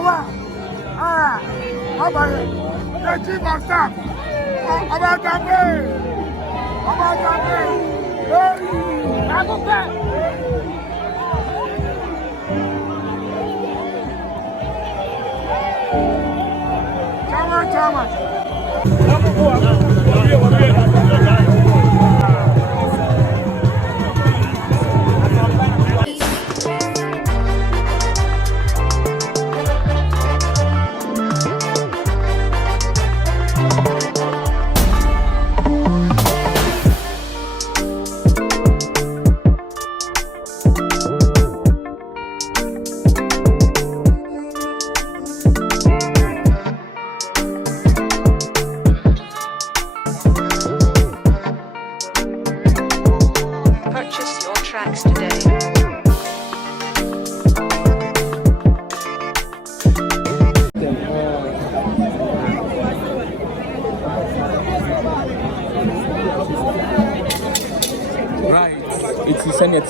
one. How about it? The chief of staff. About campaign. Chama.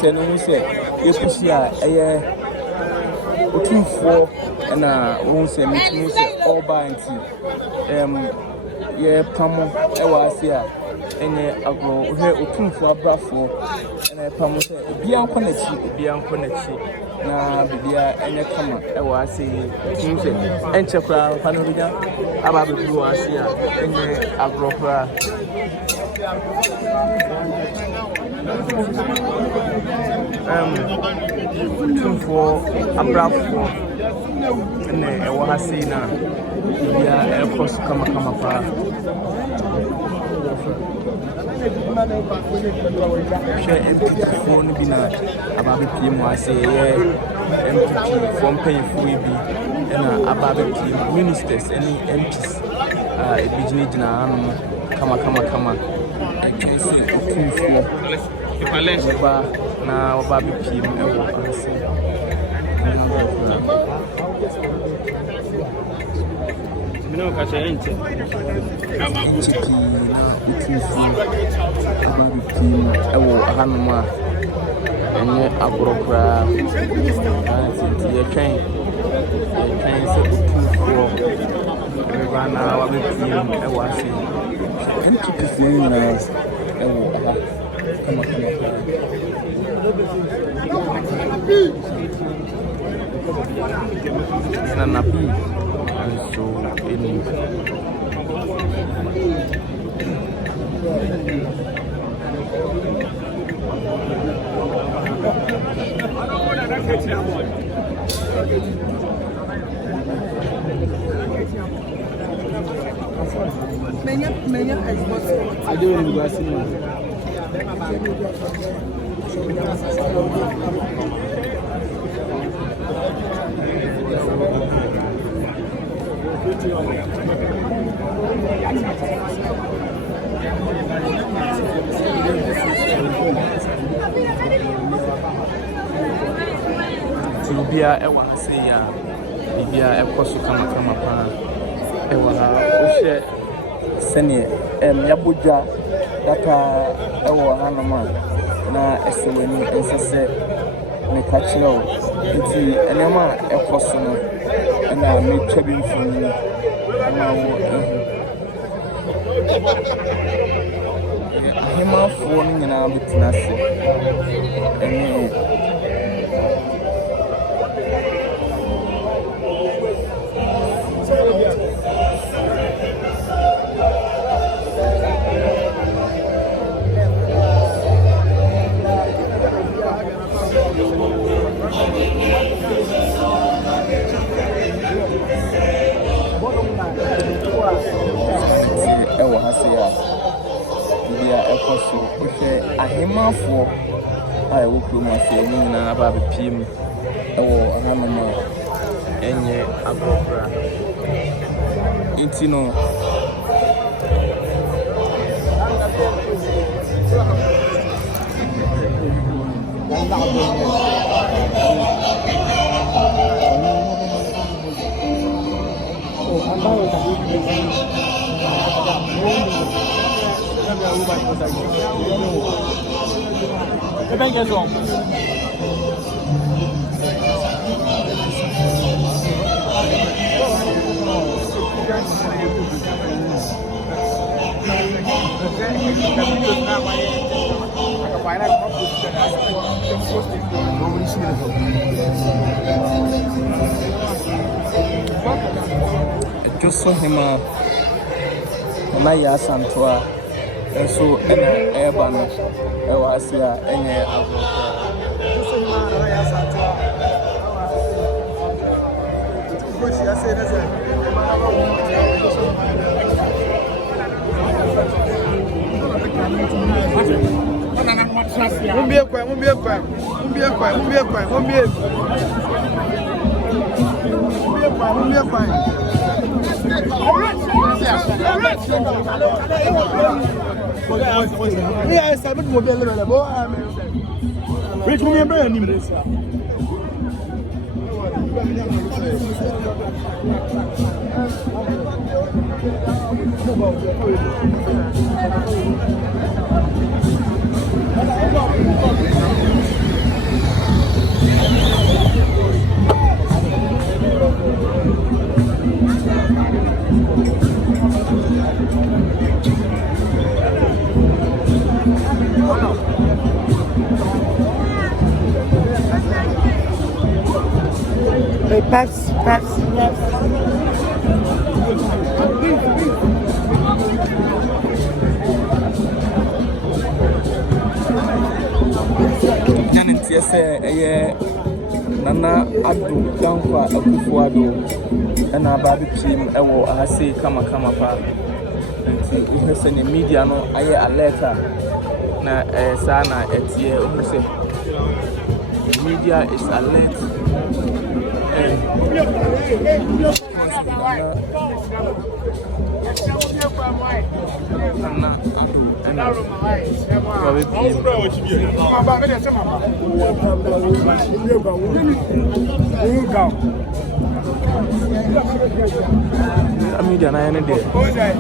Tell say you see Otumfour and won't say me all by yeah pamo was here and agro here Otumfour brafo and pamo say beyond connection na bibia enye kama was say and chakra panoria about the blue was here and agro Otumfour abrafo ne ewo hase na bia ekos kama pa share MPP phone bi na ababe piem hase ye MPP from pay free bi na ababe piem ministers any MPs ebijina anu kama ekese Otumfour ba na obabe piem ewo hase no kacha ente na Otumfour ewo ahanuma enye aborokra anti ye twen se Otumfour ba na wabe piem ewo hase NPP na ewo aha kama na Napo so any Many I don't know what's Bibia ewa say ya bibia ekoso kama pa ewa ha o hye sene yabodwa data ewa ha no ma na esemani ensese me ka kire nti enema ekoso no na me twabi mfuni na wo ahema fo no nyina betina se ewo hasia bia ekoso ohwe ahemafo ai wo krom afie ni na aba bepiem ewo ahanoma enye abrokra itino Just saw him na ya santoa so ena eba no e was ya enye agro just him na ya santoa go see ya say na Mumbie Perhaps. Nana Addo Dankwa Akufo Addo na baby team ewo ahase kama pa nti uhese ne media no aye alert na sa na etie uhese media is alert Nana Addo baby team media na ene de go ahead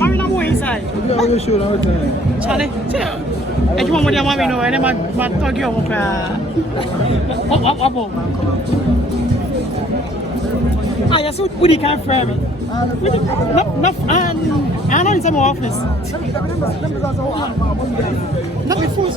Marina inside. Charlie, I just want to mommy know and my talk you I just would he can't frame me. I know in some office. Not before.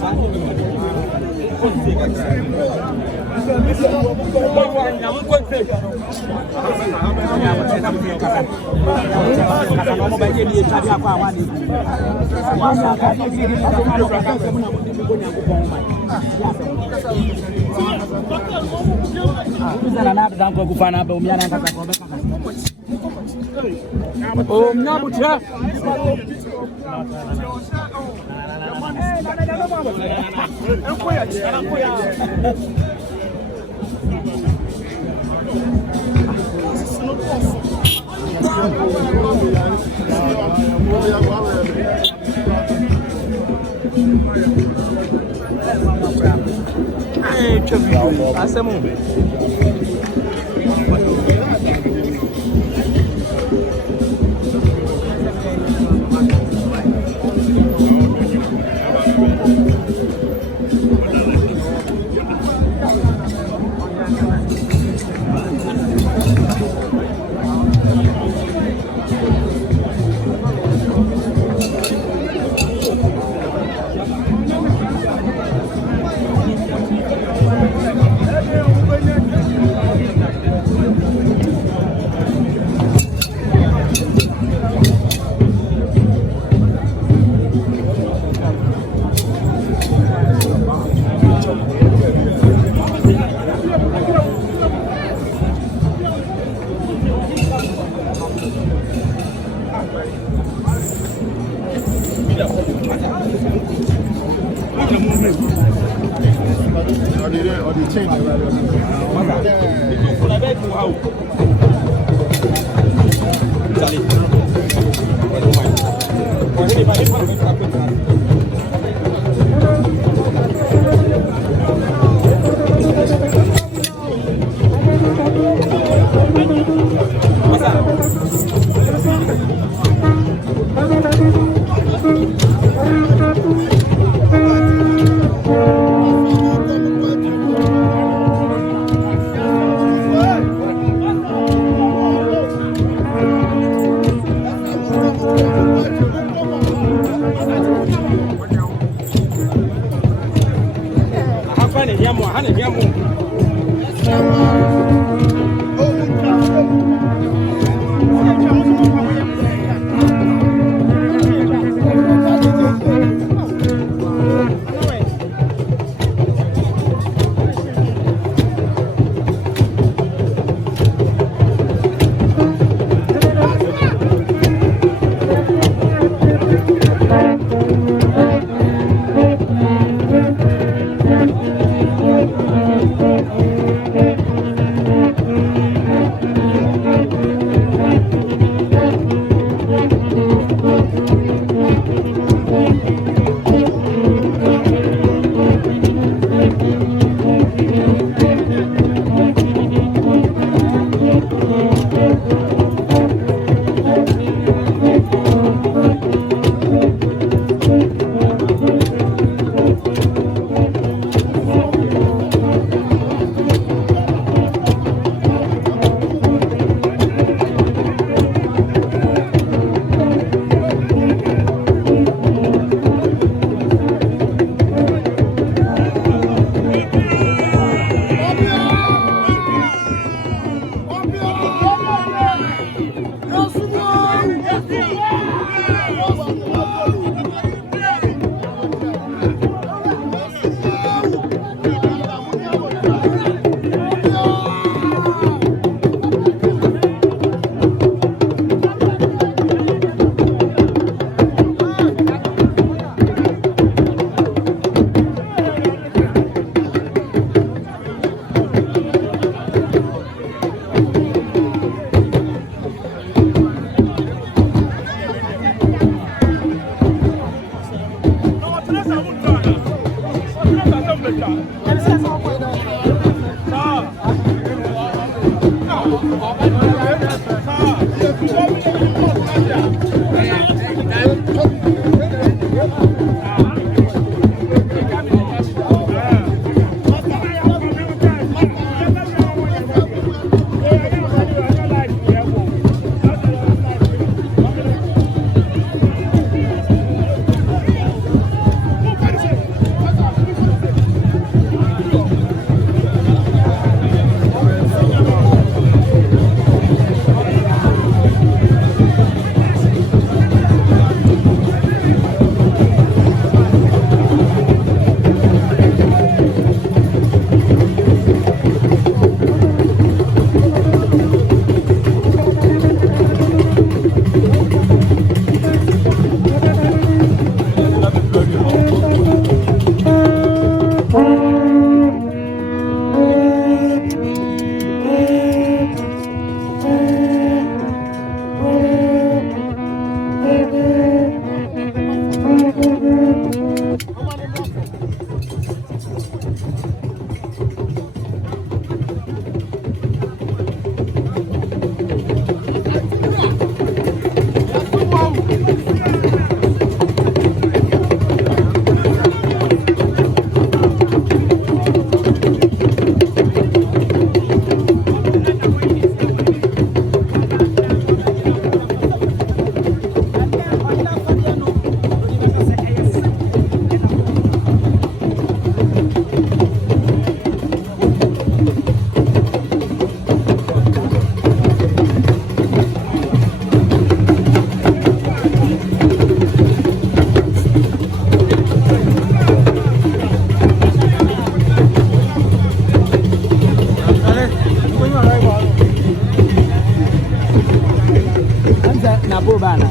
Napo bana.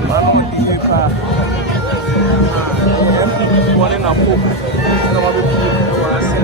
ano di pa one Napo na mabepi wase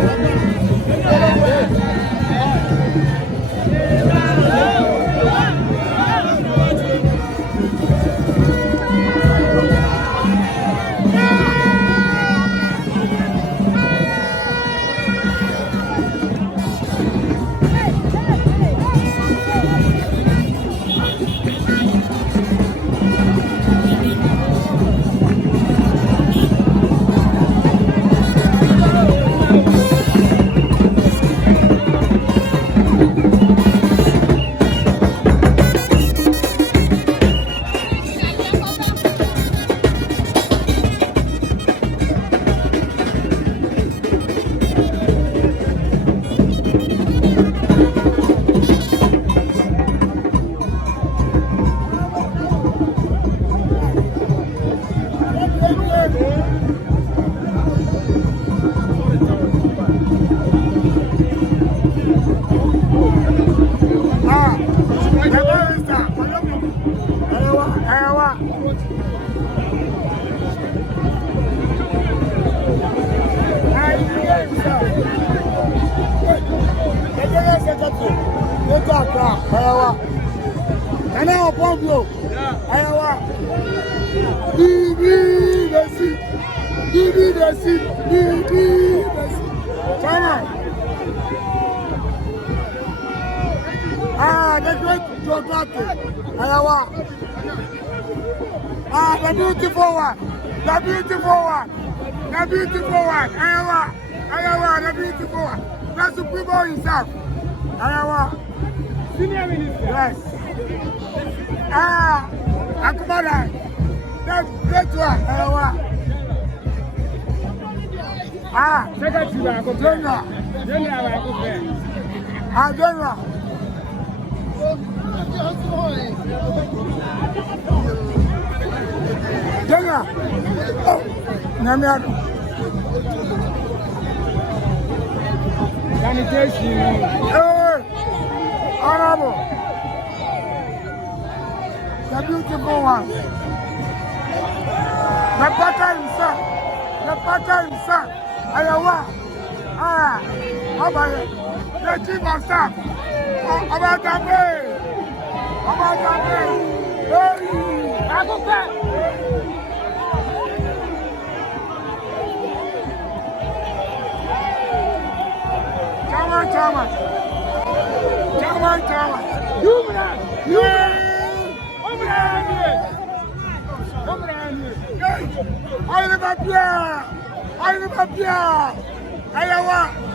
the great geographic. The beautiful one. The beautiful one. The beautiful one. The beautiful one. That's the people himself. Senior Minister. Yes. Akumada. The great one. Secretary General. General. General. Namiado. Sanitation. Honorable. The beautiful one. The butter himself. The butter himself. Ayawa. The chief of staff. About that way. About that way. I go back. Chama. You man. Ayawa.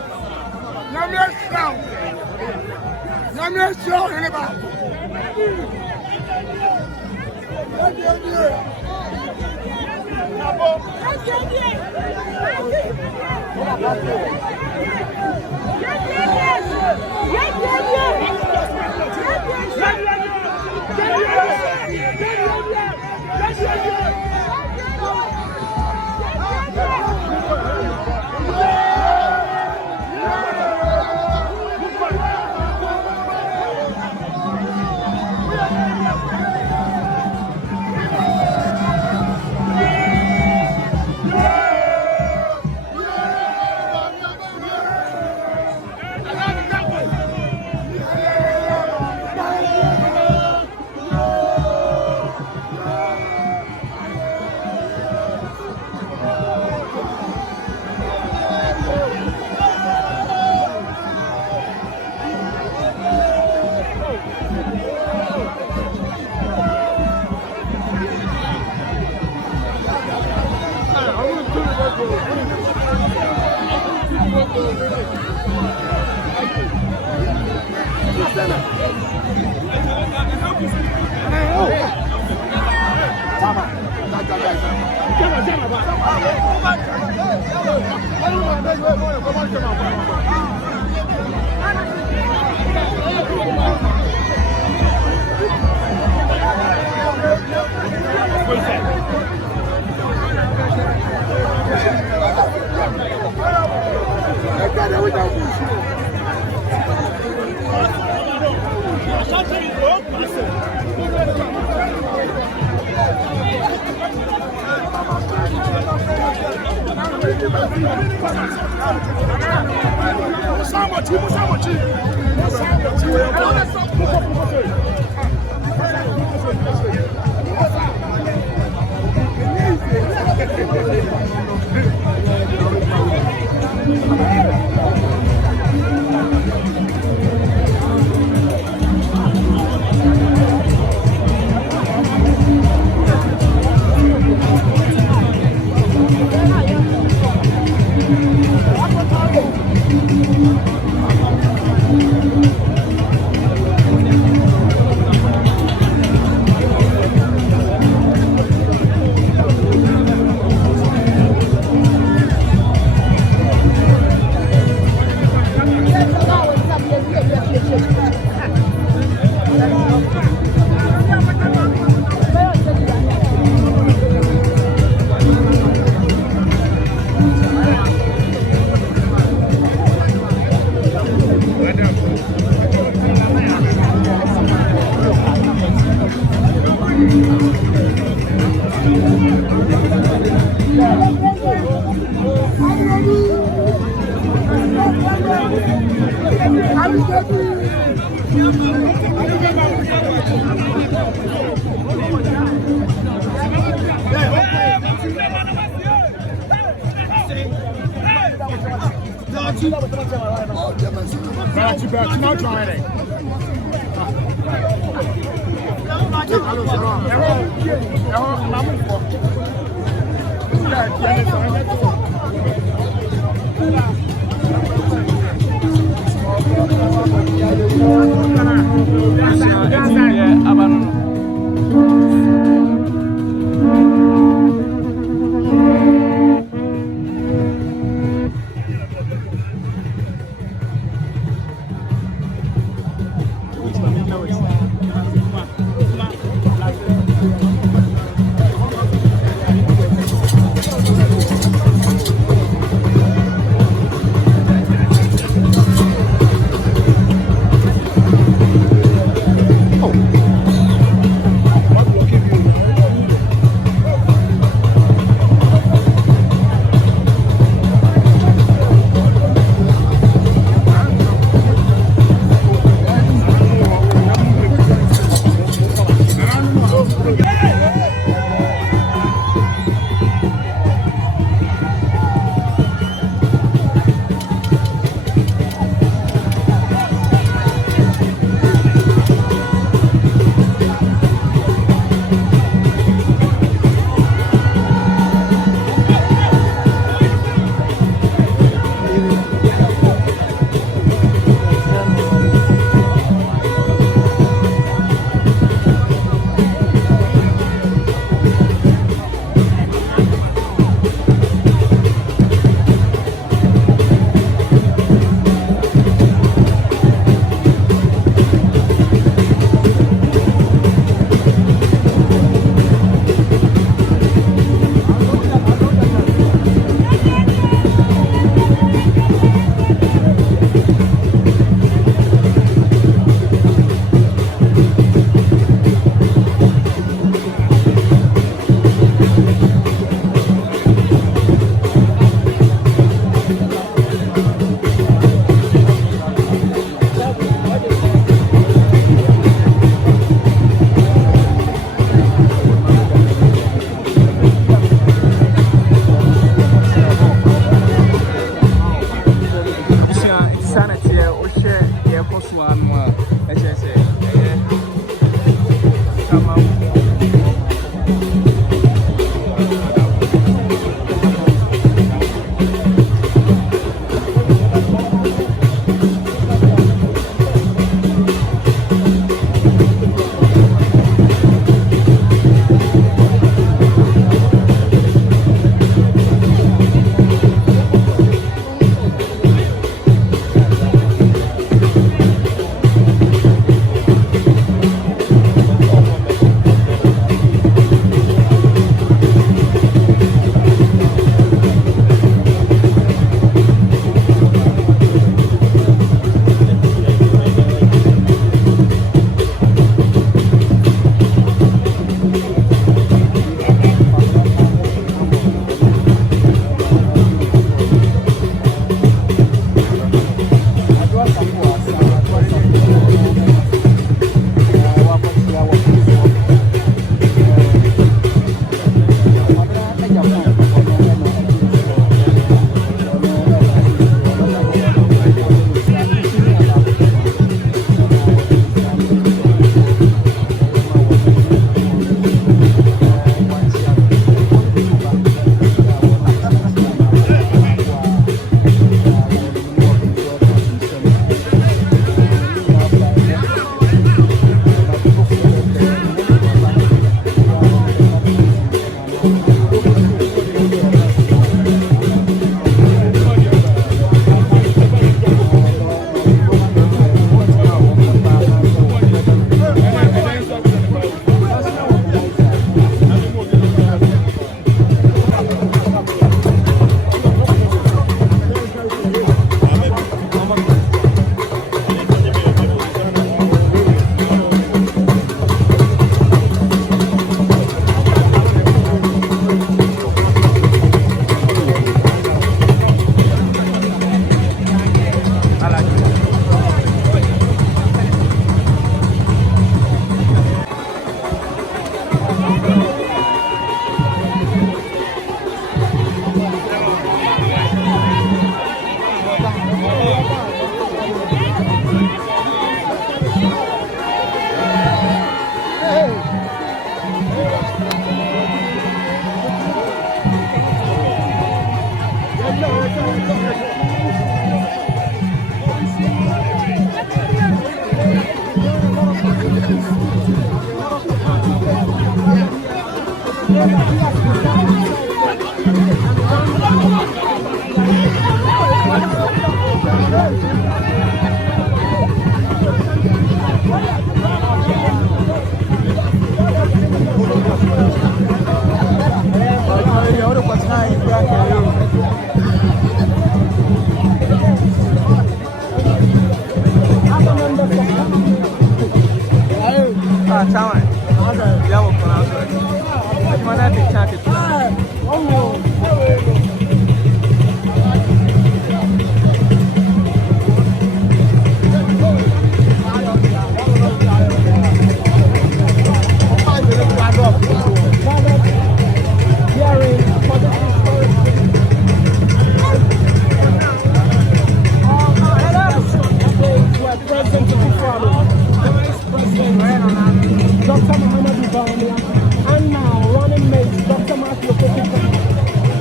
And now running mates, Dr. Matthew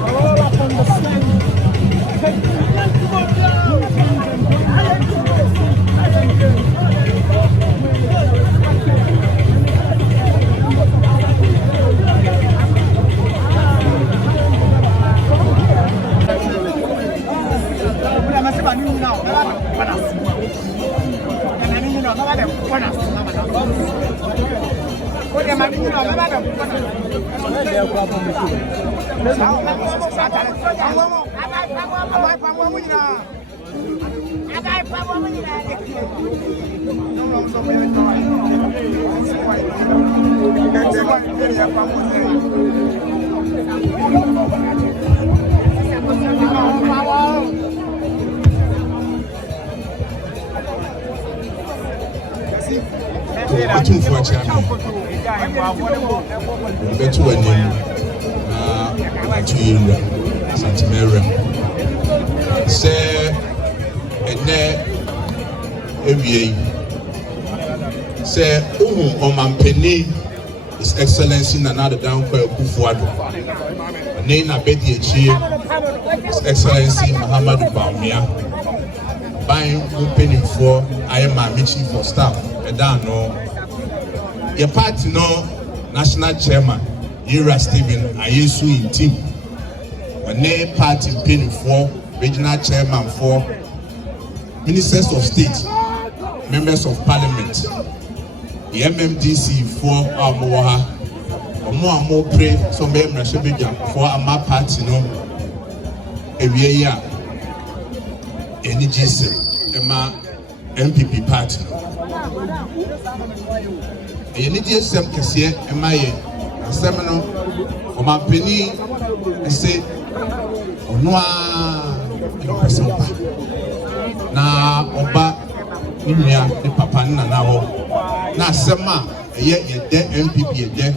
are all up on the stand. Otumfour chairman. Betu anim na atu yira santimere. Se ene ewie se ohu omampeni His Excellency Nana Akufo Addo. Ne na bedi echi His Excellency Bawumia. Buying opening for I am my chief of staff. No, your party no national chairman, Ira Stephen, I used to in team. When they party penny for regional chairman for ministers of state, members of parliament, the MMDC for our Moha, or more pray some members for our party no every year. Any GC, Emma MPP party. A needy sem Cassia and my seminal or my penny say, or no person. Now, Oba, India, the Papa now, now, Sama, yet a dead MPP a dead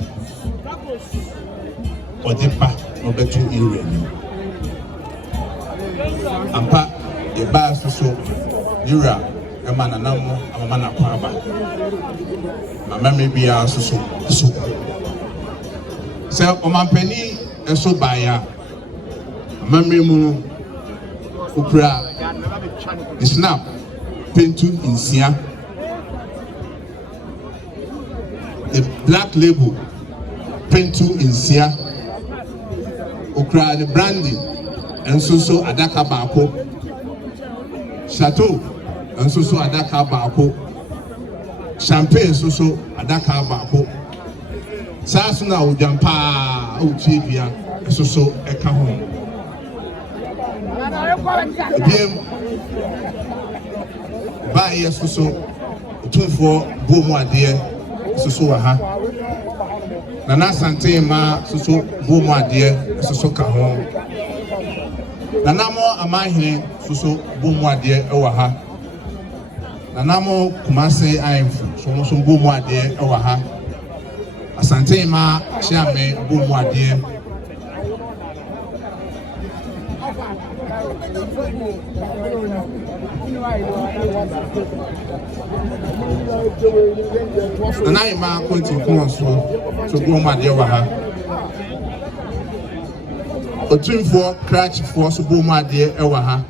or the pack of the 2 euro. And pack the bars so, Yura. A man and a man of power. My memory be also so. So, my penny and so by a memory moon, Upra, the snap, Pentu in Sia, the black label, Pentu in Sia, Ukra, the brandy, and so Adaka Bako, Chateau. And so Adaka Bako, champagne so Adaka Bako, Sasuna Ujampa, Uchivia, so Ekahon. Again, by yes, so Otumfour Bawumia dear, so aha. Nana Sante ma so Bawumia dear, so Kahon. Nana mo amahin so Bawumia dear, ewaha. Nanamo Kumase Aimfu, so much Bawumia dear, ewaha. Asante ma Chiame Bawumia dear. Nana ima kwenti kunso so Bawumia dear waha. Otumfour cratch for so Bawumia dear ewaha.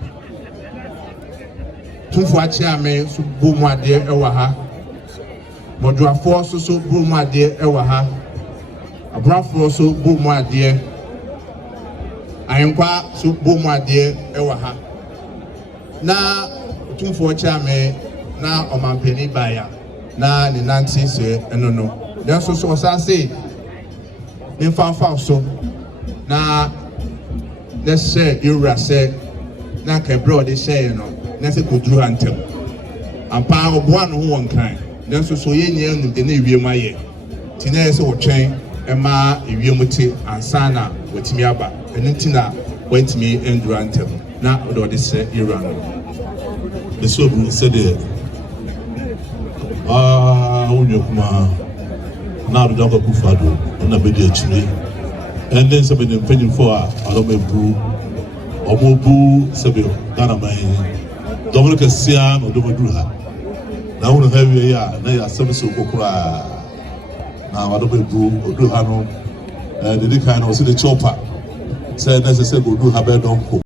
Otumfour Chiame so Bawumia dear ewaha. Moduafour so Bawumia dear ewaha. abrafo so bu mu ade ayenkwa so bu mu ade ewa ha na Otumfour chame na omampeni baya na ne nanti se eno no den so sa say me fa so na let's say you say na ka bro de share no na se koduru antem ampa oboa no ho won kan den so ye nya nu de na ewie maye ti na se wo twen e ma ewie muti ansa na wotimi aba enu ti na wantimi enduru antem na o de se ira no the so bru said it wonyo kuma na Prez Akufo Addo na be de chiri and then some of them penny for a bru omobu sebe Ghana man Dominic Sian or Domadruha. Now we have ya na ya sebe so kokura na wadobebru oduha no the kind of see the chopper say necessary go do have don